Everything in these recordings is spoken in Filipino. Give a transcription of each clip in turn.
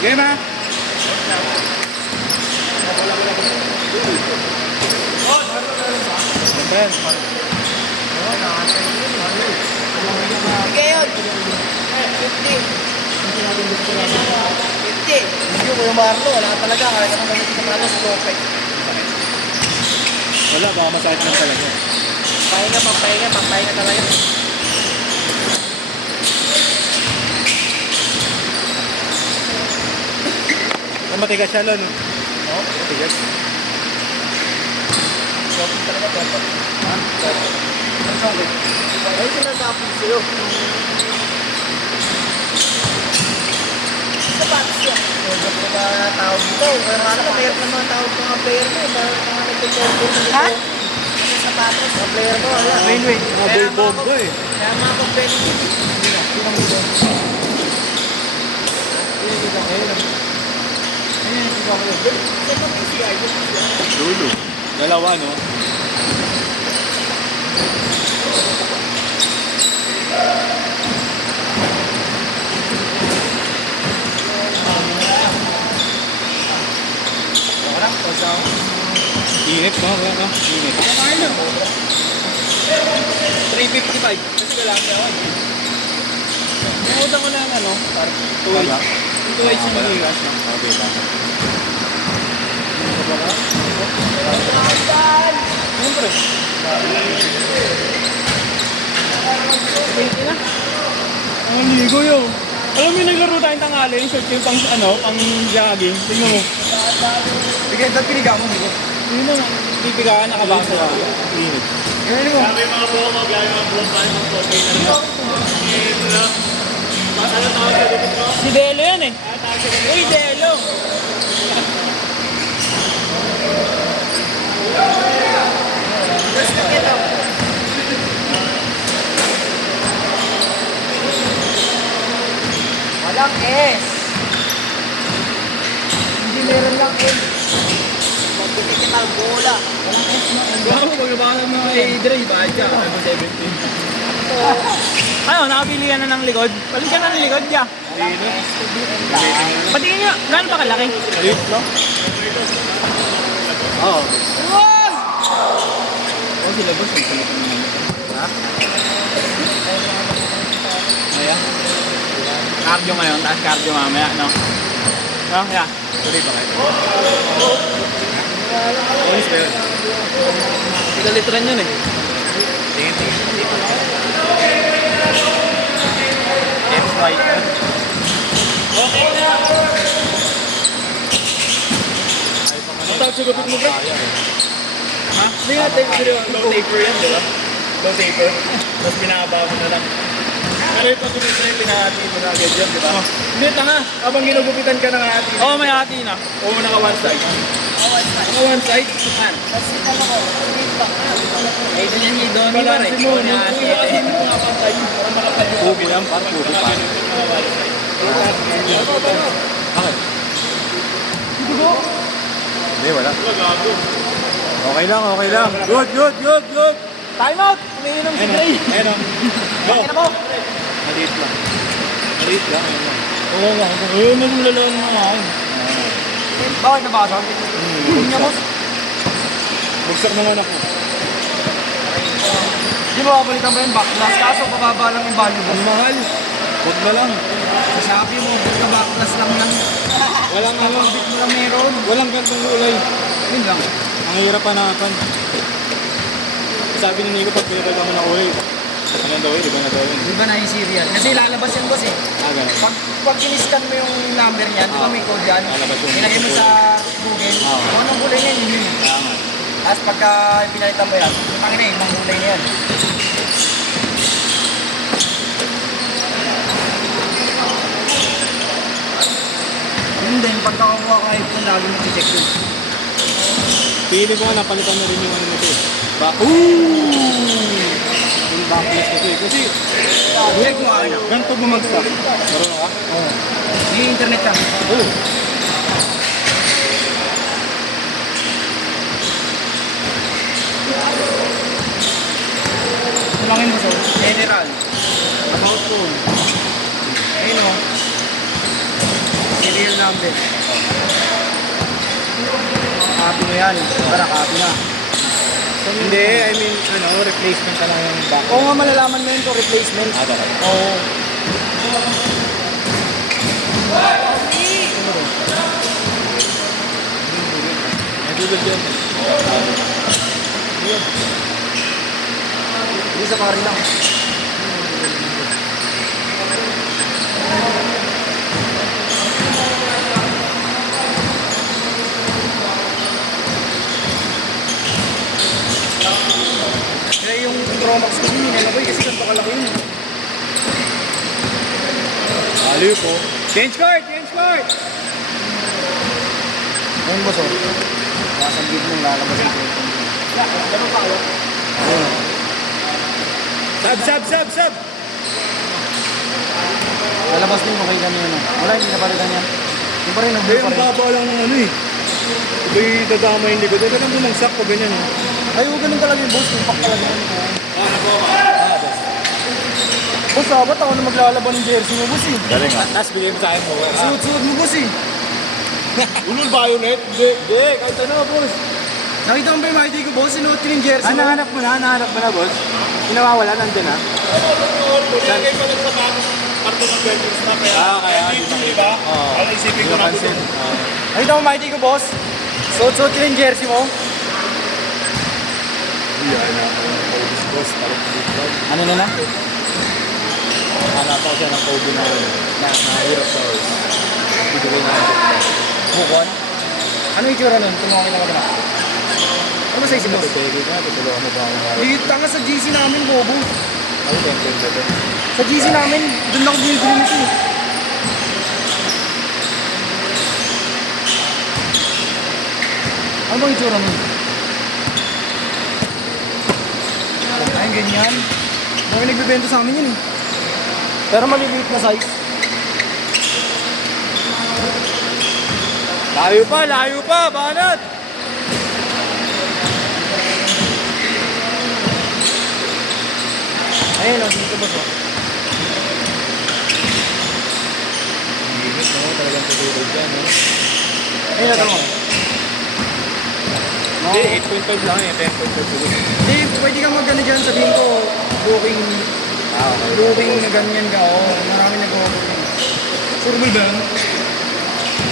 Game ha? Ben. Sige yun. 50. 50. Hindi ko yung Marlo, wala talaga. Kaya ka naman sa manos, perfect. Wala, baka masakit lang talaga. Papahinga talaga. Matigas siya, Lon. Oo, Matigas. perfect talaga, perfect. Ha? Perfect. Ang songit. Ay, sinasabi sa'yo. Sapatos yan. Huwag ko ba tawag dito? Kaya nga naman, mayroon naman tawag mga player mo. Mga nagtutulong. Ha? Sapatos. Mga player mo, wala. Wait. Mga boy bomba eh. Kaya mga pag-benefit. Saan mo PCI? Dulo. Dalawa, no? Init, no? Init. 355. Kasi lalaki ako. Nangutang ko lang ano, parang 2 weeks yung magigas. Okay lang. Siyempre. 20 na. Ang ligo yun. Alam mo yung naglaro tayong tanghali, yung short yung pang jogging. Tingnan mo. Sige, dapat piniga mo. Sige. Yun naman. Pipigaan, nakabasa lang. Init. Ganyan mo. Sabi mga buhok mo, gaya mga buhok tayo ng okay na lang. Ito na. Ano tawag sa dito ko? Si Delo yan eh. Uy, Delo. Gusto nito. Walang S. Hindi meron lang N. Magpipitimal bola. Baka mo, paglabakan ng mga i-drive, bakit ka? 70. Ano, nakabili ka na ng likod? Palit ka na ng likod, ya. Patingin nyo, gano'n ba kalaki? Ayun, no? Oo. Wow! Oo, sila boss, may salit naman. Ha? Ayan. Cardio ngayon, taas cardio mamaya, no? No, ya. Tuloy ba kayo? Olis ba yun? Tiga litran yun eh. Tingin. XY. Okay na. Matawag sa gupit mo ba? Ha? Hindi nga tape sila. Low taper yan, di ba? Low taper. Tapos pinahaba mo na lang. Pero ito tuloy sa'yo, pinahati mo na agad yan, di ba? Hindi, tanga. Habang ginugupitan ka ng hati. Oo, may hati na. Oo, naka one side. Naka one side? Saan? Kasi ano ko, feedback na. Ay, ito niya doon. Balansin mo. Balansin mo nga pantay. Para makatayo. Pugo yan, parang pugo pa. Bakit? Hindi, wala. Okay lang. Good. Time out! Umiinom si Gray. Ayun o. Go. Pakina mo. Maliit lang. Ayun lang. Oo nga. Ayun, mas malalaan mo nga. Bakit nabasa? Hindi niya boss. Bugsak naman ako. Hindi mo babalikan ba yung backlash? Kaso bababa lang yung value Ang boss. mahal. Huwag na lang. Sa Shopee mo, basta backlash lang yan. Walang ano. Bit mo lang meron. Walang gantong kulay. Yun lang. Ang hirap hanapan. Sabi ni Nico, pag pinatag mo na kulay, ano daw yun, iba na daw yun. Di ba na yung serial? Kasi lalabas yan boss eh. Ganun. Pag in-scan mo yung number niyan, di ba may code yan? Lalabas yun. Ilagay mo sa Google, kung anong kulay niyan, yun yun. Tama. Tapos pagka pinalitan mo yan, ang ina, ibang kulay na yan. Yun din, pag nakakuha ka ito, lalo mo i-check yun. Pili ko nga, napalitan na rin yung ano nito. Ooh! Yung backless nito eh. Kasi, Check mo ano. ganito bumagsak. Meron ka? Oo. May internet ka. Oo. Tulangin mo sa general. About phone. Ayun o. serial number. Copy mo yan. Para copy na. Hindi, I mean, replacement ka lang yung back. Oo nga, malalaman mo yun kung replacement. Oo. Nagulog yun. Hindi sa pari lang. Kaya yung Promax ko yun, nalaboy kasi ganito kalaki yun. Aliw po. Change card! Change card! Ayun ba so? Kasang gig mong lalabas yung cellphone mo. Ganun pa kayo? Ayun. Sub! Lalabas din mo kay kanina. Wala, hindi napalitan yan. Yung pa rin, Hindi, ang baba lang ng ano eh. Iba'y dadama yung likod. Ito lang bumagsak pa ganyan eh. Ay, huwag ganun talaga yung boss. Yung pack talaga yun. Boss, ba't ako na maglalaban ng jersey mo, boss eh? Galing ah. Tapos bigay mo sa akin mo. Suot-suot mo, boss eh. Ulul bayonet? Hindi. Hindi, kahit ano boss. Nakita mo ba yung ID ko, boss? Sinuot ko yung jersey mo. Nahanap mo na, boss. Pinawawala, nandun na. Nilagay pa lang sa karton ng Belgians na kaya. Kaya Di ba? Ang isipin ko na po doon. Nakita mo yung ID ko, boss? Suot-suot ko yung jersey mo. Boss, parang dito. Ano na? Hanap ako siya ng Kobe na nahirap sa horse. Bibigay niya ng Bukon? Ano yung itsura nun? Tulungan kita ka na. Ano sa isip, boss? Pwede ka, tutulungan mo ba ako ng Di, tanga sa GC namin, bobo. Ano template ba ito? Sa GC namin, doon ako binibili nito eh. Ano bang itsura nun? Ay, ganyan. Bakit nagbibenta sa amin yun eh. Pero maliliit na size. Layo pa, banat! Ayun, dito ba so? Init mo, talagang tutulog yan, no? Ayun, ito mo. Hindi, 8.5 lang eh, 10.5 siguro. Hindi, pwede kang mag-ano dyan, sabihin ko, booking, Okay. booking na ganyan ka, oo. Marami nag-booking. Surbol ba yun?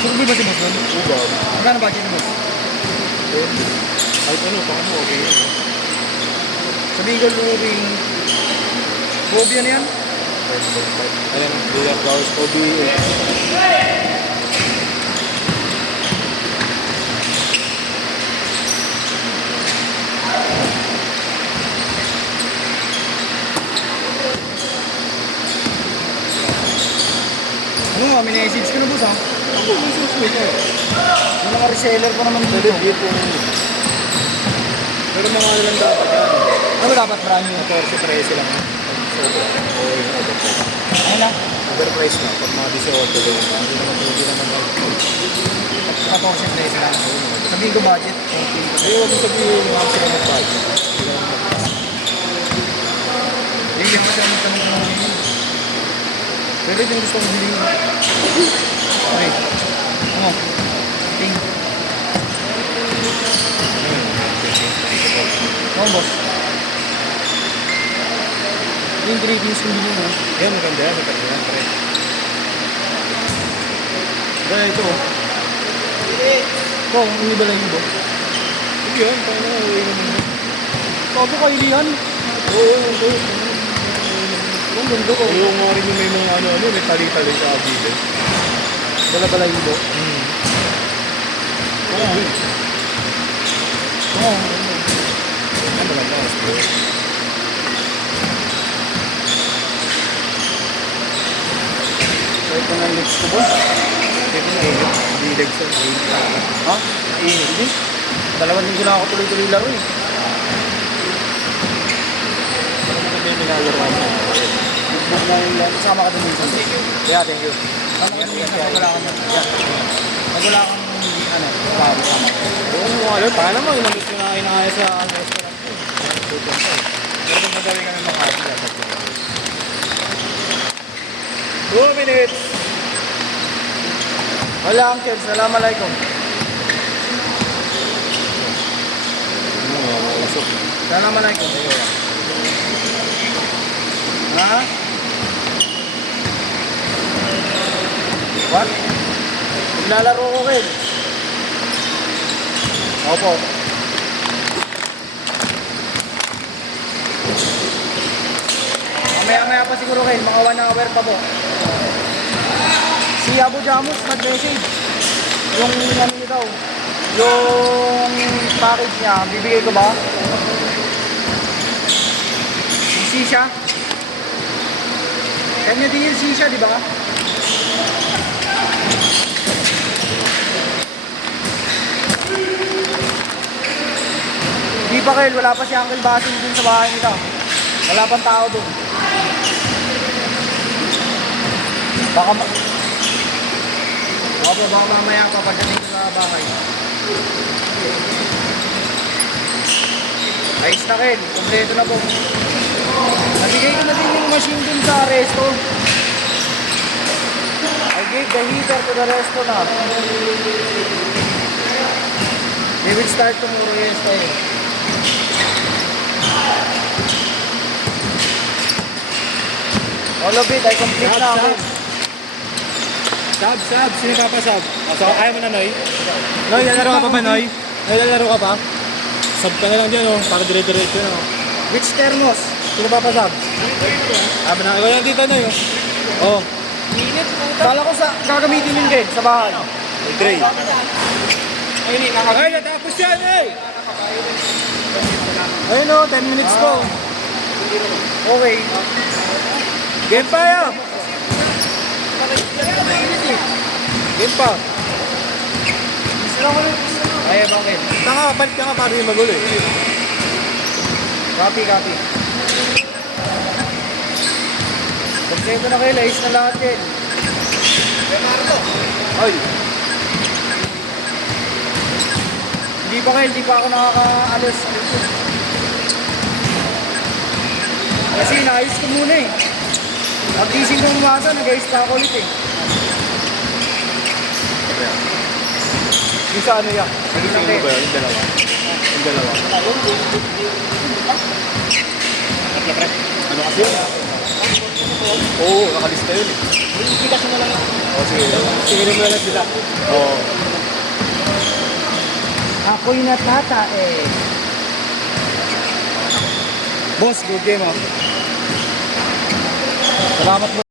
Surbol ba si boss doon? Ubaw. Magkano budget mo? Kahit ano, baka mo, okay yun. Sabihin ko, booking. Booby ano yan? 10.5. Ayan, Villa Flowers, Kobe. Ano nga, minessage ko na boss ha? Ako, may susunod eh. Yung mga reseller ko naman dito. Pero mga ano lang dapat yan. Ano dapat brand new? 14-13 lang. Sobra. Oo, yun ako. Ano na? Overpriced na. Pag mga 18 lang. Hindi naman like. 14 pesos lang. Sabihin ko budget. Ay, huwag mo sabihin yung mga sila mag-budget. Hindi ako siya magtanong ko naman yun. Pero yung gusto kong bilhin. Okay. Ano? Ting. Oo, boss. Yung 3 pins kong bilhin mo. Yan, maganda yan. Maganda yan. Pre. Kaya ito. Ito, hindi ba lang yung boss? Hindi yan. Paano nga, uwi naman yan. Bago kailihan. Oo, oo. Ang ganda ko. Yung nga rin yung may mga ano-ano, may tali-tali sa abide. Bala-bala yung boss. Oo. Oo. Ano lang lang, bro. So ito na yung next ko, boss. Ito na init. Hindi leg sa init. Ha? Hindi. Dalawang linggo na ako tuloy-tuloy laro eh. Ano maganda yung minagawa niya? Book na yung kasama ka din minsan. Yeah, thank you. Ano ka din minsan pag wala kang pag wala kang ano, bago sama. Oo, ano, paano mo? Inamit mo na inaayos sa restaurant ko. Pero kung magawin ka ng mga happy, dapat ko. 2 minutes! Wala, Uncle. Assalamualaikum. Assalamualaikum. Ha? What? Naglalaro ko kayo. Opo. Mamaya-maya pa siguro kayo, mga 1 hour pa po. Si Abu Jamus nag-message. Yung ano niya daw, yung package niya, bibigay ko ba? Si siya? Kanya din yung sisya, di ba? Di pa kayo, wala pa si Uncle Basil dun sa bahay nila. Wala pang tao dun. Baka baka mamaya pa pagdating sa bahay. Ayos na Ken, kompleto na po. Nabigay ko na din yung machine dun sa resto. I gave the heater to the resto na. They will start tomorrow, yes tayo. All of it, I complete na ako. Sab. Sino papasab? So, ayaw mo na, Noy? Noy, lalaro ka pa ba, Noy? Noy, lalaro ka pa? Sab ka na lang dyan, oh. Para dire-diretso na, oh. Which thermos? Sino papasab? Sabi na, ikaw yan dito, Noy, oh. Oh. Kala ko sa gagamitin yung Ken sa bahay. Tray. Ay, natapos yan, eh! Ayun o, 10 minutes ko. Okay. Game pa yan! Game pa. Ay, bakit? Tanga, balik ka nga para yung magulo, eh. Copy. Kompleto na kayo, ayos na lahat Ken. Ay. Hindi pa ako nakakaalis. Kasi naayos ko muna eh. Pag-ising ko umasa, nag-ayos pa ako ulit eh. Yung sa ano yan? Sige na Ken. Yung dalawa. Yung dalawa. Ano kasi yun? Oo, nakalista yun eh. Bigas mo lang yun. O sige, tingin mo na lang sila. Oo. Ako'y natata eh. Boss, good game ah. Salamat mo.